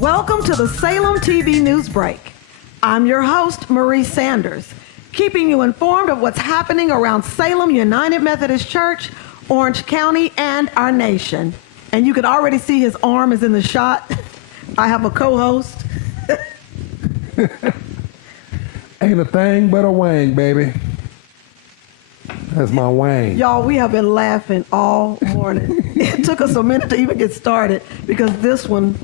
Welcome to the Salem TV News Break. I'm your host, Marie Sanders, keeping you informed of what's happening around Salem United Methodist Church, Orange County, and our nation. And you can already see his arm is in the shot. I have a co-host. Ain't a thing but a wang, baby. That's my wang. Y'all, we have been laughing all morning. It took us a minute to even get started because this one,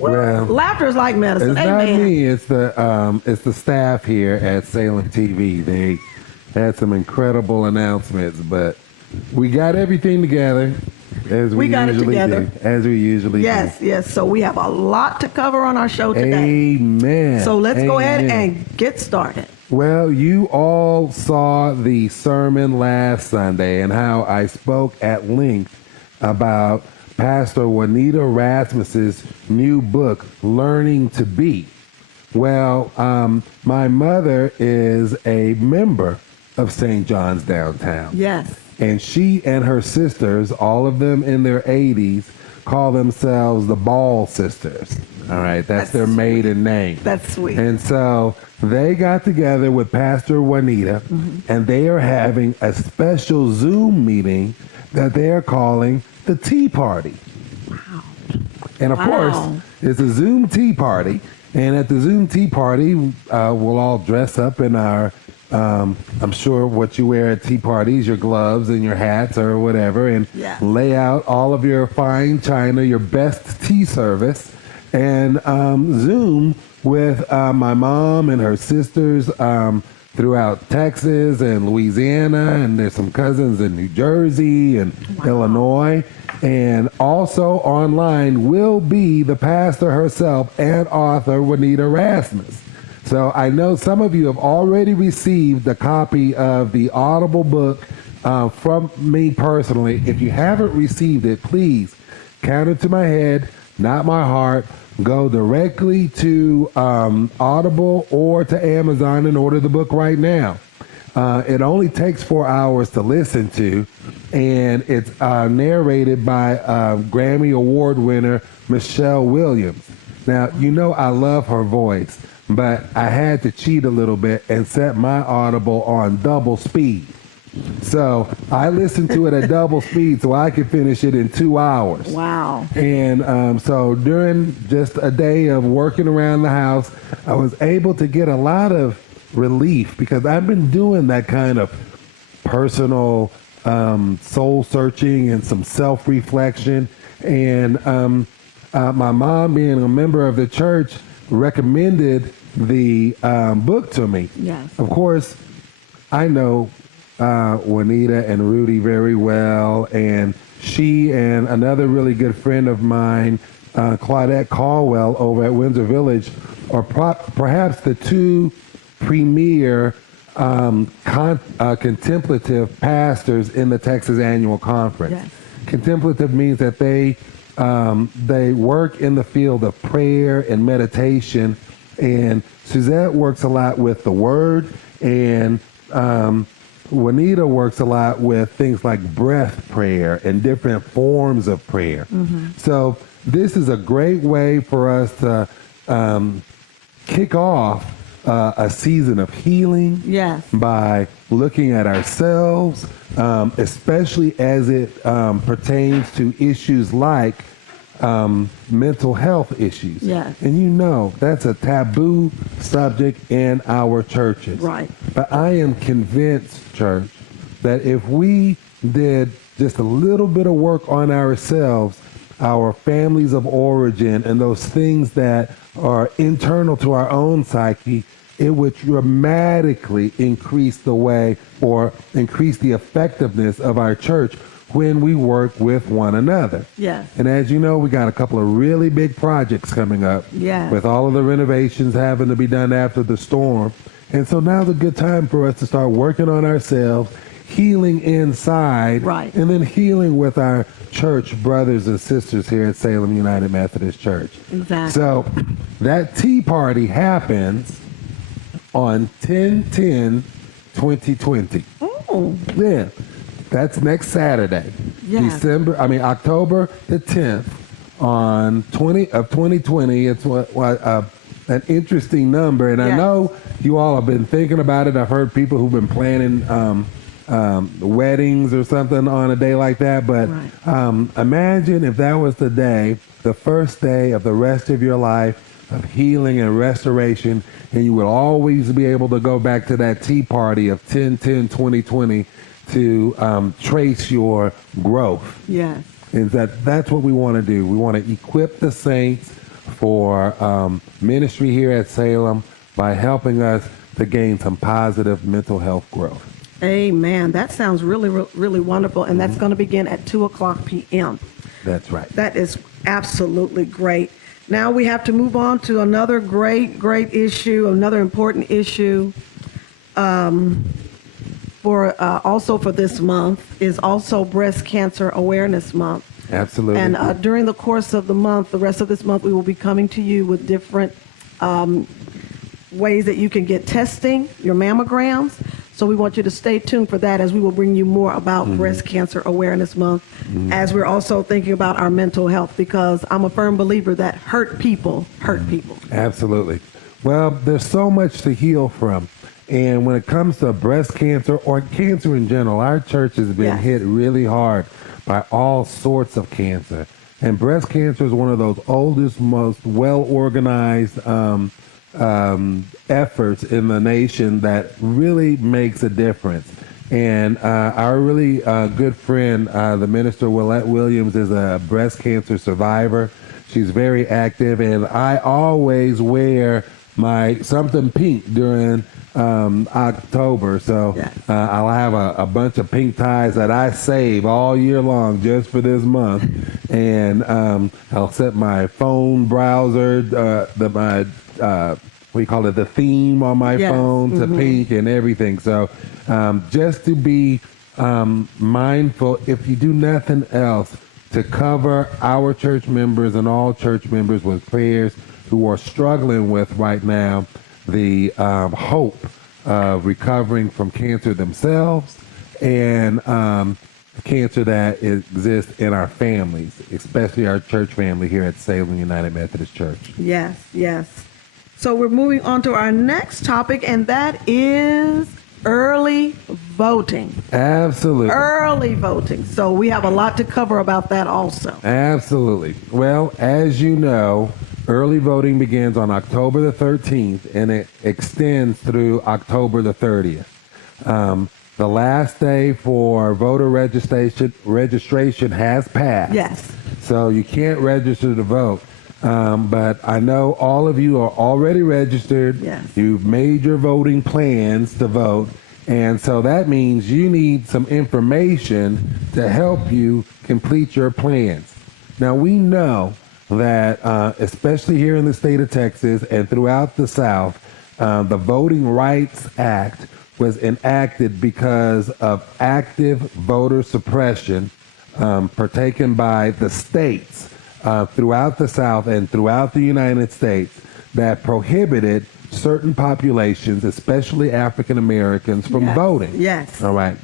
well, laughter is like medicine. It's Amen. not me. It's the staff here at Salem TV. They had some incredible announcements, but we got everything together as we got it usually together. do. As we usually do. Yes. So we have a lot to cover on our show today. Amen. So let's go ahead Amen. and get started. Well, you all saw the sermon last Sunday and how I spoke at length about Pastor Juanita Rasmus's new book, Learning to Be. Well, my mother is a member of St. John's Downtown. Yes. And she and her sisters, all of them in their 80s, call themselves the Ball Sisters. All right, that's their maiden name. That's sweet. And so they got together with Pastor Juanita, and they are having a special Zoom meeting that they are calling the Tea Party. Wow. And of course, it's a Zoom Tea Party. And at the Zoom Tea Party, we'll all dress up in our, I'm sure what you wear at tea parties, your gloves and your hats or whatever, and lay out all of your fine china, your best tea service, and Zoom with my mom and her sisters throughout Texas and Louisiana, and there's some cousins in New Jersey and Illinois. And also online will be the pastor herself and author Juanita Rasmus. So I know some of you have already received a copy of the Audible book from me personally. If you haven't received it, please count it to my head, not my heart. Go directly to Audible or to Amazon and order the book right now. It only takes 4 hours to listen to, and it's narrated by Grammy Award winner Michelle Williams. Now, you know I love her voice, but I had to cheat a little bit and set my Audible on double speed. So I listened to it at double speed so I could finish it in 2 hours. Wow. And so during just a day of working around the house, I was able to get a lot of relief because I've been doing that kind of personal soul searching and some self-reflection. And my mom, being a member of the church, recommended the book to me. Yes. Of course, I know Juanita and Rudy very well, and she and another really good friend of mine, Claudette Caldwell over at Windsor Village, are perhaps the two premier contemplative pastors in the Texas Annual Conference. Yes. Contemplative means that they work in the field of prayer and meditation, and Suzette works a lot with the Word, and Juanita works a lot with things like breath prayer and different forms of prayer. So this is a great way for us to kick off a season of healing by looking at ourselves, especially as it pertains to issues like mental health issues. Yes. And you know, that's a taboo subject in our churches. Right. But I am convinced, church, that if we did just a little bit of work on ourselves, our families of origin, and those things that are internal to our own psyche, it would dramatically increase the way or increase the effectiveness of our church when we work with one another. Yes. And as you know, we got a couple of really big projects coming up with all of the renovations having to be done after the storm. And so now's a good time for us to start working on ourselves, healing inside, and then healing with our church brothers and sisters here at Salem United Methodist Church. Exactly. So that tea party happens on 10/10/2020. Oh. Yeah. That's next Saturday. Yeah. October the 10th. on 2020. It's an interesting number, and I know you all have been thinking about it. I've heard people who've been planning weddings or something on a day like that, but imagine if that was the first day of the rest of your life of healing and restoration, and you would always be able to go back to that tea party of 10-10-2020 to trace your growth. Yes. Is that's what we want to do. We want to equip the saints for ministry here at Salem by helping us to gain some positive mental health growth. Amen. That sounds really, really wonderful, and that's going to begin at 2:00 p.m. That's right. That is absolutely great. Now we have to move on to another great issue, another important issue also for this month is also Breast Cancer Awareness Month. Absolutely. And during the course of the month, the rest of this month, we will be coming to you with different ways that you can get testing, your mammograms. So we want you to stay tuned for that as we will bring you more about Breast Cancer Awareness Month, as we're also thinking about our mental health, because I'm a firm believer that hurt people hurt people. Absolutely. Well, there's so much to heal from. And when it comes to breast cancer or cancer in general, our church has been hit really hard by all sorts of cancer. And breast cancer is one of those oldest, most well-organized efforts in the nation that really makes a difference. And our really good friend, the minister Willette Williams, is a breast cancer survivor. She's very active, and I always wear my something pink during October. So I'll have a bunch of pink ties that I save all year long just for this month. And I'll set my phone browser, the theme on my phone to pink and everything. So just to be mindful, if you do nothing else, to cover our church members and all church members with prayers who are struggling with right now the hope of recovering from cancer themselves and cancer that exists in our families, especially our church family here at Salem United Methodist Church. Yes, yes. So we're moving on to our next topic, and that is early voting. Absolutely. Early voting. So we have a lot to cover about that also. Absolutely. Well, as you know, early voting begins on October the 13th, and it extends through October the 30th. The last day for voter registration has passed. Yes. So you can't register to vote. But I know all of you are already registered. Yes. You've made your voting plans to vote. And so that means you need some information to help you complete your plans. Now, we know that, especially here in the state of Texas and throughout the South, the Voting Rights Act was enacted because of active voter suppression partaken by the states throughout the South and throughout the United States that prohibited certain populations, especially African Americans, from voting. Yes. All right.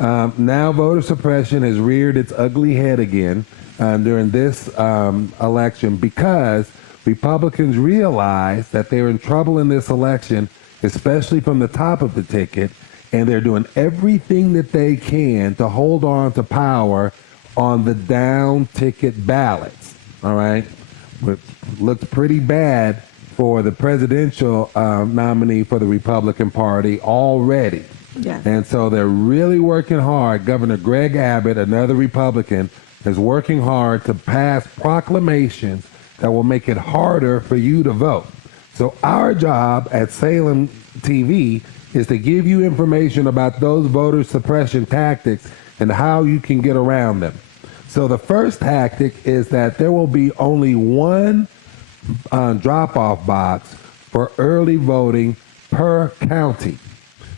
Now voter suppression has reared its ugly head again during this election because Republicans realize that they're in trouble in this election, especially from the top of the ticket, and they're doing everything that they can to hold on to power on the down ticket ballots. All right. It looks pretty bad for the presidential nominee for the Republican Party already. Yes. And so they're really working hard. Governor Greg Abbott, another Republican, is working hard to pass proclamations that will make it harder for you to vote. So our job at Salem TV is to give you information about those voter suppression tactics and how you can get around them. So the first tactic is that there will be only one drop-off box for early voting per county.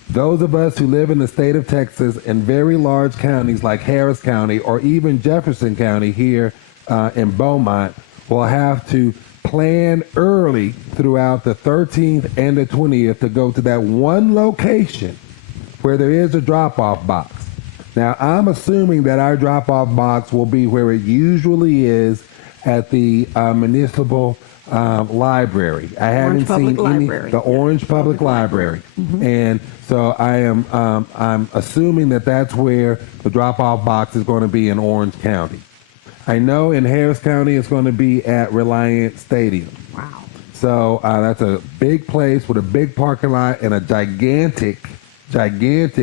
Those of us who live in the state of Texas and very large counties like Harris County or even Jefferson County here in Beaumont will have to plan early throughout the 13th and the 20th to go to that one location where there is a drop-off box. Now, I'm assuming that our drop-off box will be where it usually is at the municipal library. I haven't seen any the Orange Public Library, and so I'm assuming that that's where the drop-off box is going to be in Orange County. I know in Harris County it's going to be at Reliant Stadium. Wow. So that's a big place with a big parking lot and a gigantic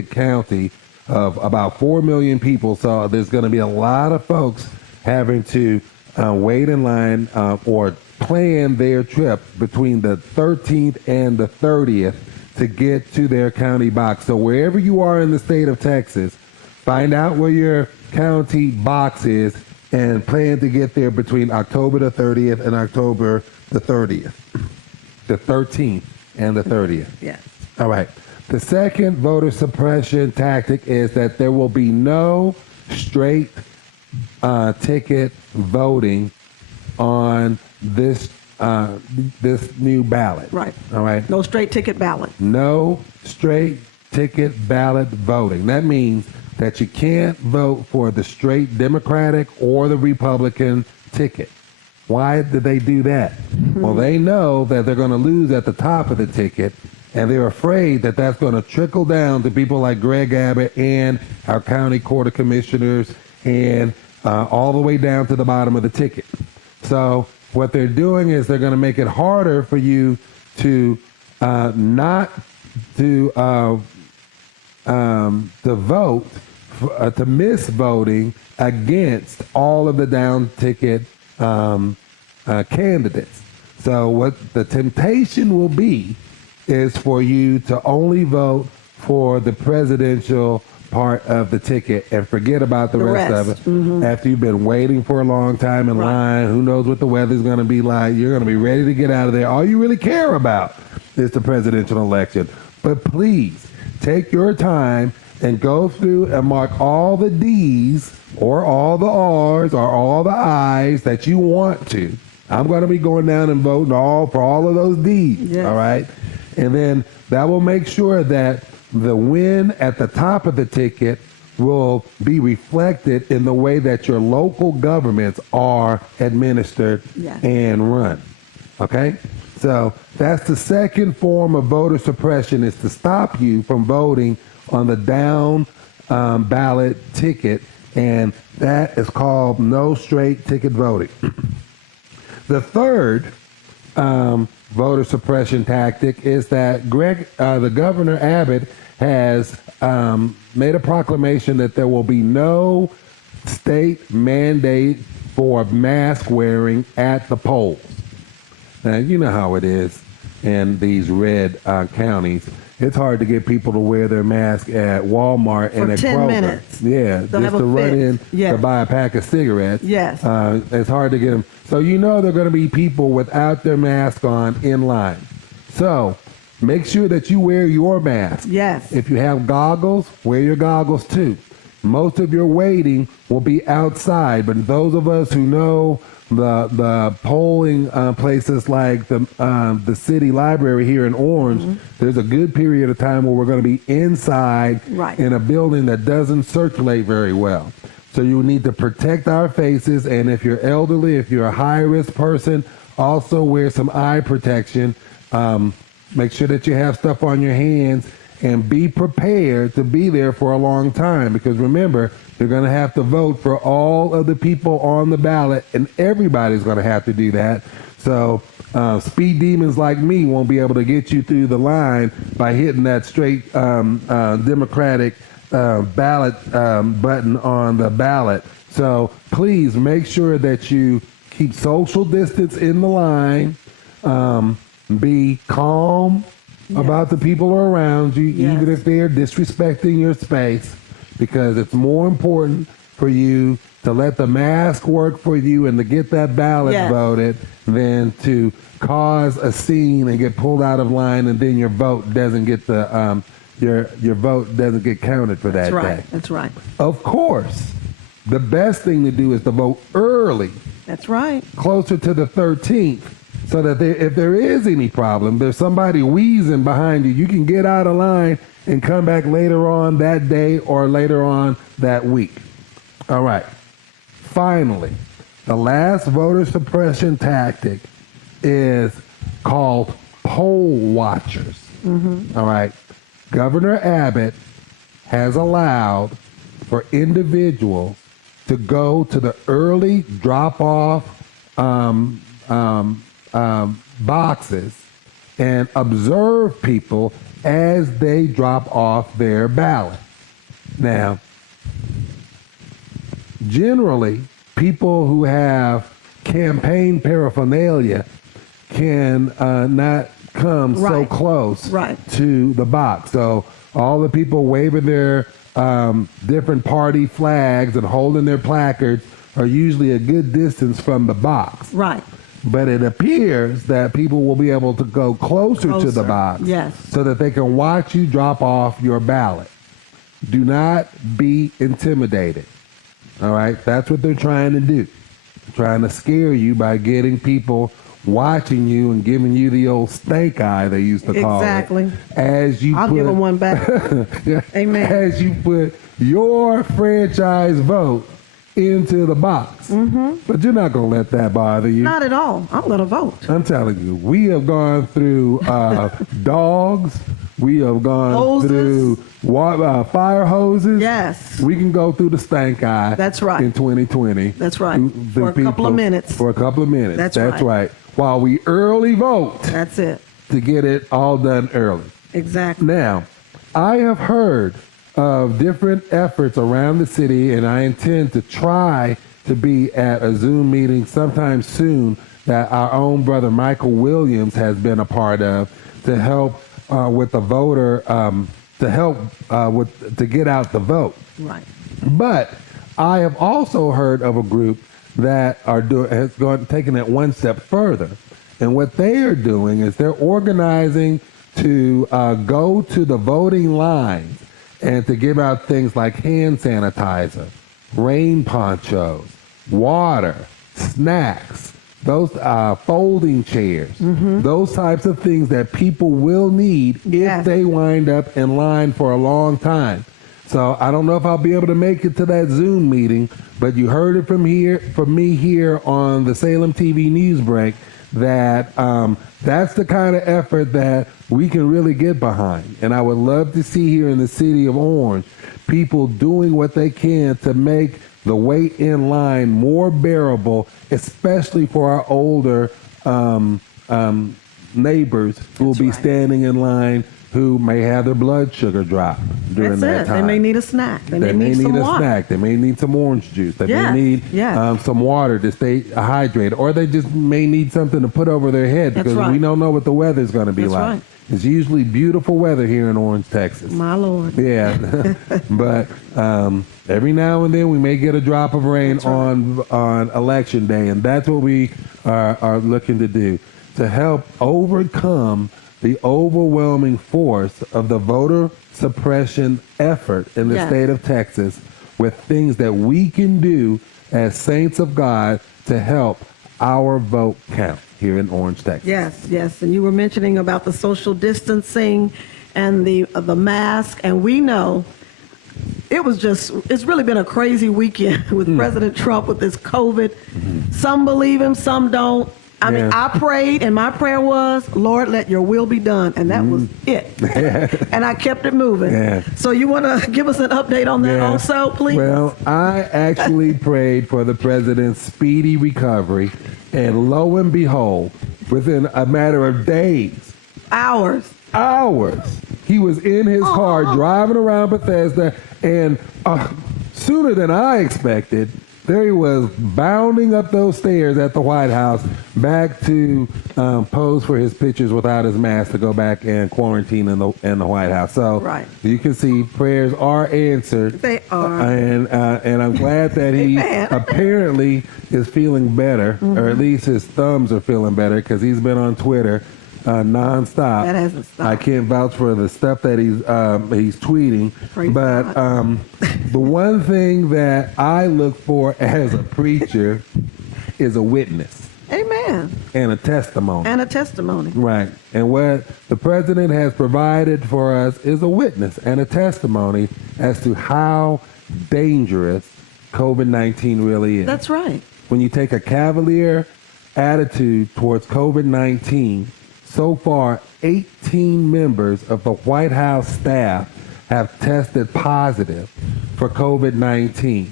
county of about 4 million people. So there's going to be a lot of folks having to wait in line or plan their trip between the 13th and the 30th to get to their county box. So wherever you are in the state of Texas, find out where your county box is and plan to get there between October the 30th and October the 30th. The 13th and the 30th. Yes. All right. The second voter suppression tactic is that there will be no straight ticket voting on this new ballot. Right. All right. No straight ticket ballot. No straight ticket ballot voting. That means that you can't vote for the straight Democratic or the Republican ticket. Why did they do that? Well, they know that they're going to lose at the top of the ticket, and they're afraid that that's going to trickle down to people like Greg Abbott and our county court of commissioners and all the way down to the bottom of the ticket. So what they're doing is they're going to make it harder for you to not to vote, to miss voting against all of the down ticket candidates. So what the temptation will be is for you to only vote for the presidential part of the ticket and forget about the rest of it. After you've been waiting for a long time in line, who knows what the weather's going to be like, you're going to be ready to get out of there. All you really care about is the presidential election. But please, take your time and go through and mark all the D's or all the R's or all the I's that you want to. I'm going to be going down and voting for all of those D's, yes. All right? And then that will make sure that the win at the top of the ticket will be reflected in the way that your local governments are administered yes. and run. Okay? So that's the second form of voter suppression, is to stop you from voting on the down ballot ticket, and that is called no straight ticket voting. The third voter suppression tactic is that the Governor Abbott has made a proclamation that there will be no state mandate for mask wearing at the polls. Now, you know how it is in these red counties. It's hard to get people to wear their mask at Walmart for and at 10 Kroger. minutes. Yeah, They'll just to run in yes. to buy a pack of cigarettes. Yes. It's hard to get them. So you know there are going to be people without their mask on in line. So make sure that you wear your mask. Yes. If you have goggles, wear your goggles too. Most of your waiting will be outside, but those of us who know the polling places like the city library here in Orange, mm-hmm. there's a good period of time where we're going to be inside right. in a building that doesn't circulate very well. So you need to protect our faces, and if you're elderly, if you're a high-risk person, also wear some eye protection. Make sure that you have stuff on your hands, and be prepared to be there for a long time, because remember, you're going to have to vote for all of the people on the ballot, and everybody's going to have to do that. So speed demons like me won't be able to get you through the line by hitting that straight Democratic ballot button on the ballot. So please make sure that you keep social distance in the line, be calm yes. about the people around you, yes. even if they're disrespecting your space, because it's more important for you to let the mask work for you and to get that ballot yes. voted than to cause a scene and get pulled out of line, and then your vote doesn't get your vote doesn't get counted for that day. That's right. Of course, the best thing to do is to vote early. That's right. Closer to the 13th. So that if there is any problem, there's somebody wheezing behind you, you can get out of line and come back later on that day or later on that week. All right. Finally, The last voter suppression tactic is called poll watchers. All right. Governor Abbott has allowed for individuals to go to the early drop-off boxes and observe people as they drop off their ballot. Now, generally, people who have campaign paraphernalia can not come so close to the box. So all the people waving their different party flags and holding their placards are usually a good distance from the box. Right. But it appears that people will be able to go closer to the box so that they can watch you drop off your ballot. Do not be intimidated. All right? That's what they're trying to do. They're trying to scare you by getting people watching you and giving you the old stank eye, they used to call it. I'll give them one back. Amen. As you put your franchise vote into the box. But you're not going to let that bother you. Not at all. I'm going to vote. I'm telling you, we have gone through dogs. We have gone through fire hoses. Yes. We can go through the stank eye. That's right. In 2020. That's right. For a couple of minutes. For a couple of minutes. That's right. While we early vote. That's it. To get it all done early. Exactly. Now, I have heard of different efforts around the city, and I intend to try to be at a Zoom meeting sometime soon that our own brother Michael Williams has been a part of to help with the voter, to get out the vote. Right. But I have also heard of a group that has taken it one step further, and what they are doing is they're organizing to go to the voting lines and to give out things like hand sanitizer, rain ponchos, water, snacks, those folding chairs, those types of things that people will need if they wind up in line for a long time. So I don't know if I'll be able to make it to that Zoom meeting, but you heard it from me here on the Salem TV News Break that that's the kind of effort that we can really get behind. And I would love to see here in the city of Orange people doing what they can to make the wait in line more bearable, especially for our older neighbors who will be standing in line who may have their blood sugar drop during that time. They may need a snack. They may need a water. snack. They may need some orange juice. They may need some water to stay hydrated. Or they just may need something to put over their head because we don't know what the weather's going to be like. Right. It's usually beautiful weather here in Orange, Texas. My Lord. Yeah. But every now and then we may get a drop of rain on Election Day, and that's what we are looking to do, to help overcome the overwhelming force of the voter suppression effort in the state of Texas with things that we can do as saints of God to help our vote count here in Orange, Texas. Yes. And you were mentioning about the social distancing and the mask, and we know it's really been a crazy weekend with President Trump with this COVID. Some believe him, some don't. I mean, I prayed, and my prayer was, Lord, let your will be done. And that was it. And I kept it moving. So you want to give us an update on that also, please? Well, I actually prayed for the president's speedy recovery. And lo and behold, within a matter of days. Hours. He was in his car driving around Bethesda. And sooner than I expected, there he was bounding up those stairs at the White House back to pose for his pictures without his mask to go back and quarantine in the White House. So you can see prayers are answered. They are. And I'm glad that he apparently is feeling better, or at least his thumbs are feeling better because he's been on Twitter nonstop. That hasn't stopped. I can't vouch for the stuff that he's tweeting, but the one thing that I look for as a preacher is a witness. Amen. And a testimony. Right. And what the president has provided for us is a witness and a testimony as to how dangerous COVID-19 really is. That's right. when you take a cavalier attitude towards COVID-19, so far 18 members of the White House staff have tested positive for COVID-19,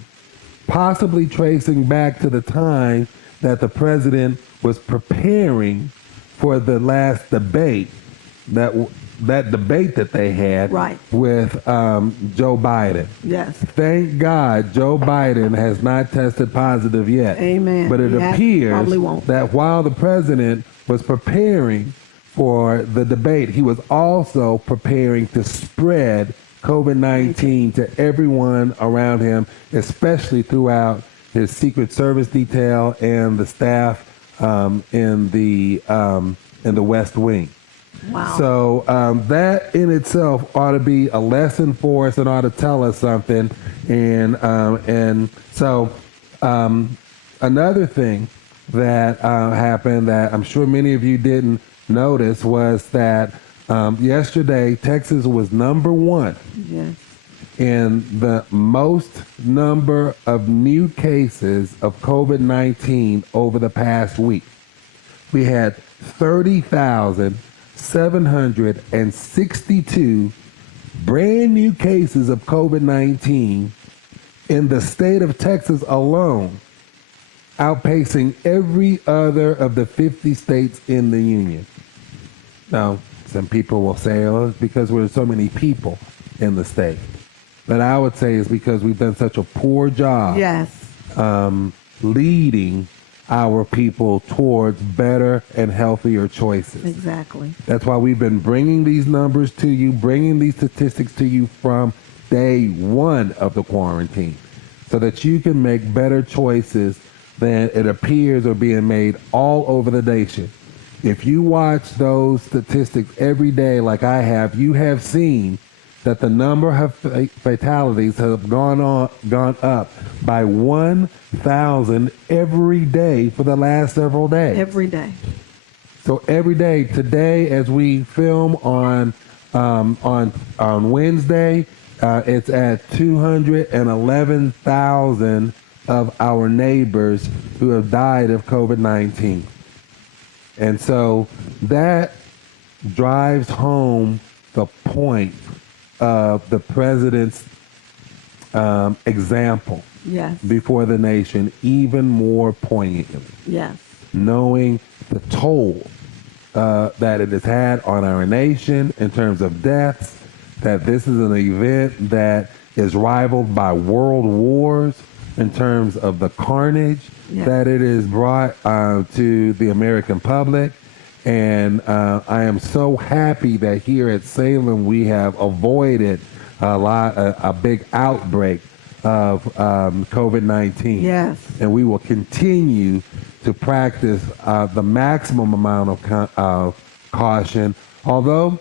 possibly tracing back to the time that the president was preparing for the last debate, that debate that they had Right. with Joe Biden. Yes. Thank God Joe Biden has not tested positive yet. Amen. But it He appears probably won't. that while the president was preparing for the debate, he was also preparing to spread COVID-19 to everyone around him, especially throughout his Secret Service detail and the staff in the West Wing. Wow. So that in itself ought to be a lesson for us and ought to tell us something. And so another thing that happened that I'm sure many of you didn't notice was that yesterday Texas was number one Yes. in the most number of new cases of COVID-19 over the past week. We had 30,762 brand new cases of COVID-19 in the state of Texas alone, outpacing every other of the 50 states in the union. Now, some people will say, oh, it's because there's so many people in the state. But I would say it's because we've done such a poor job Yes. leading our people towards better and healthier choices. Exactly. That's why we've been bringing these numbers to you, bringing these statistics to you from day one of the quarantine, so that you can make better choices than it appears are being made all over the nation. If you watch those statistics every day like I have, you have seen that the number of fatalities have gone up by 1,000 every day for the last several days. Every day. So every day, today as we film on Wednesday, it's at 211,000 of our neighbors who have died of COVID-19. And so that drives home the point of the president's example Yes. before the nation even more poignantly, Yes. knowing the toll that it has had on our nation in terms of deaths, that this is an event that is rivaled by world wars in terms of the carnage Yes. that it has brought to the American public. And I am so happy that here at Salem we have avoided a big outbreak of COVID-19. Yes. And we will continue to practice the maximum amount of caution, although,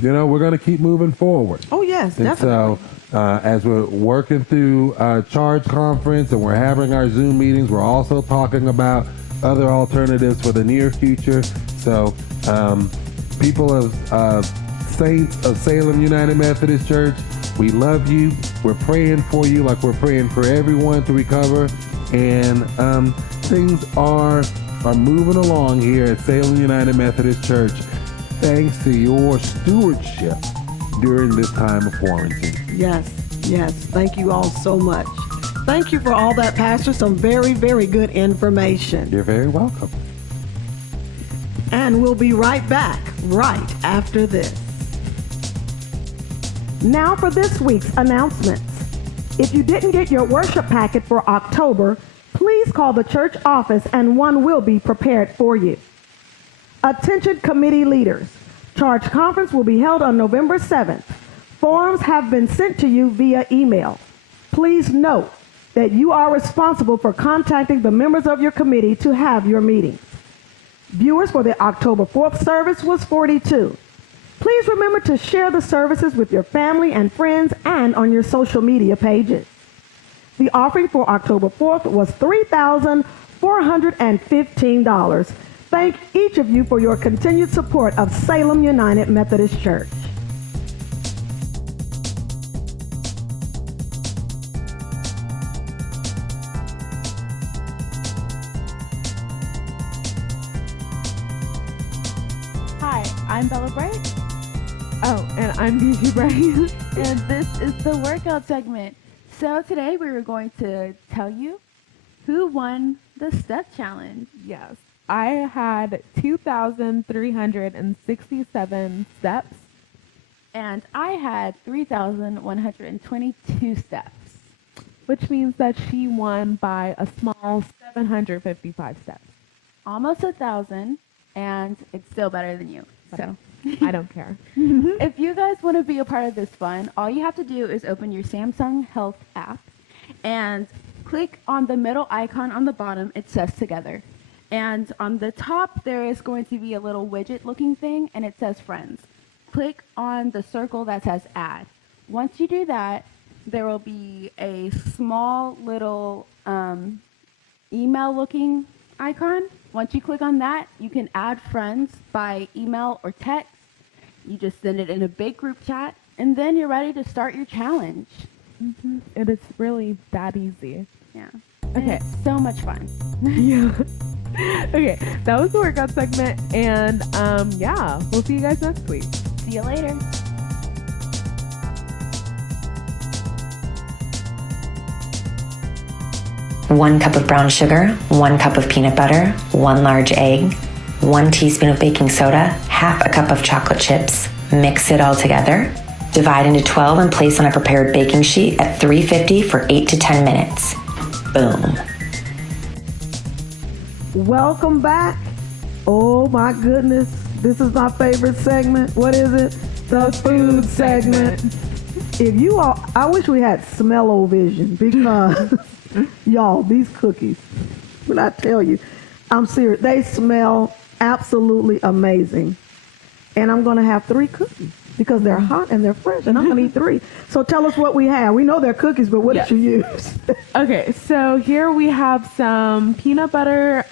we're going to keep moving forward. Oh, yes, And definitely. so as we're working through Charge Conference and we're having our Zoom meetings, we're also talking about other alternatives for the near future. So people of Saints of Salem United Methodist Church, we love you. We're praying for you like we're praying for everyone to recover. And things are moving along here at Salem United Methodist Church thanks to your stewardship during this time of quarantine. Yes. Yes. Thank you all so much. Thank you for all that, Pastor. Some very, very good information. You're very welcome. And we'll be right back right after this. Now for this week's announcements. If you didn't get your worship packet for October, please call the church office and one will be prepared for you. Attention committee leaders. Charge Conference will be held on November 7th. Forms have been sent to you via email. Please note that you are responsible for contacting the members of your committee to have your meetings. Viewers for the October 4th service was 42. Please remember to share the services with your family and friends and on your social media pages. The offering for October 4th was $3,415. Thank each of you for your continued support of Salem United Methodist Church. I'm Bella Bright, Oh, and I'm Bijou Bright. and this is the workout segment. So today we were going to tell you who won the step challenge. Yes. I had 2,367 steps. And I had 3,122 steps. Which means that she won by a small 755 steps. Almost 1,000, and it's still better than you. So I don't care. if you guys want to be a part of this fun, all you have to do is open your Samsung Health app and click on the middle icon on the bottom. It says Together. And on the top, there is going to be a little widget looking thing, and it says Friends. Click on the circle that says Add. Once you do that, there will be a small little email looking icon. Once you click on that, you can add friends by email or text. You just send it in a big group chat, and then you're ready to start your challenge. It is really that easy. Yeah. Okay. It's so much fun. Yeah. Okay, that was the workout segment, and yeah, we'll see you guys next week. See you later. One cup of brown sugar, 1 cup of peanut butter, 1 large egg, 1 teaspoon of baking soda, half a cup of chocolate chips. Mix it all together. Divide into 12 and place on a prepared baking sheet at 350 for 8 to 10 minutes. Boom. Welcome back. Oh my goodness. This is my favorite segment. What is it? The food segment. If you all, I wish we had smell-o-vision because y'all, these cookies, when I tell you, I'm serious, they smell absolutely amazing. And I'm going to have 3 cookies because they're hot and they're fresh, and I'm going to eat 3. So tell us what we have. We know they're cookies, but what did you use? Okay, so here we have some peanut butter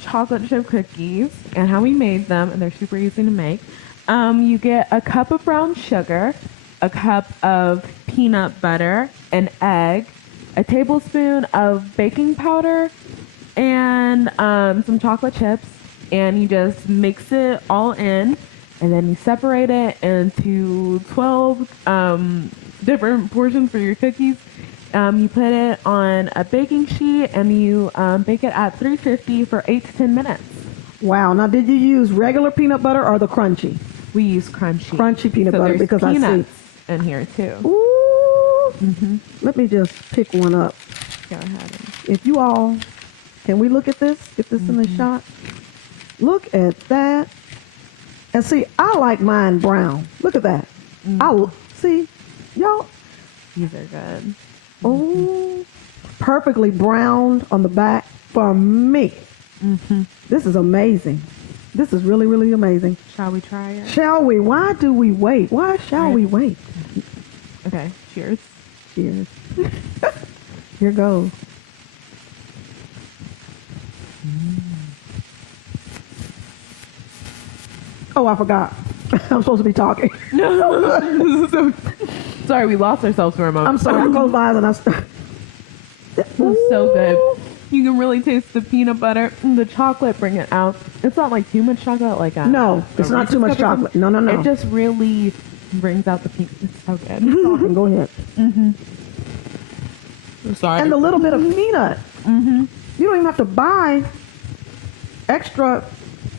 chocolate chip cookies and how we made them, and they're super easy to make. You get a cup of brown sugar, a cup of peanut butter, an egg, a tablespoon of baking powder, and some chocolate chips, and you just mix it all in, and then you separate it into 12 different portions for your cookies. You put it on a baking sheet, and you bake it at 350 for 8 to 10 minutes. Wow. Now, did you use regular peanut butter or the crunchy? We use crunchy. Crunchy peanut so butter there's because I see. peanuts in here too. Ooh. Let me just pick one up. Go ahead. If you all, can we look at this? Get this in the shot. Look at that. And see, I like mine brown. Look at that. See, y'all. These are good. Oh, perfectly browned on the back for me. This is amazing. This is really, really amazing. Shall we try it? Shall we? Why do we wait? Why shall we wait? Okay, cheers. Cheers. Here goes. Oh, I forgot. I'm supposed to be talking. Sorry, we lost ourselves for a moment. I'm sorry. I closed my eyes and I It's so good. You can really taste the peanut butter and the chocolate bring it out. It's not like too much chocolate, like No, it's not too much chocolate. No, no, no. It just really brings out the peanut. It's so good. Talking, go ahead. Sorry. And the little bit of peanut. You don't even have to buy extra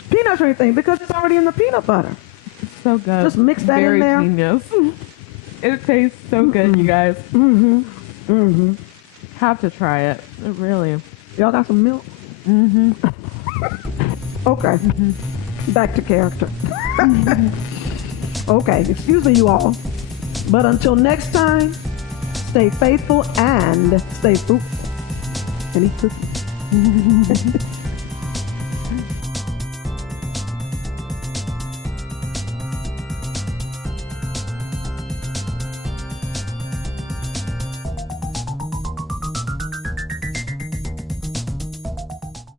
peanuts or anything because it's already in the peanut butter. It's so good. Just mix that in Very there. genius. It tastes so good, you guys. Have to try it. It really. Y'all got some milk? Okay. Back to character. Okay, excuse me, you all. But until next time, stay faithful and stay fruitful. And eat cookies.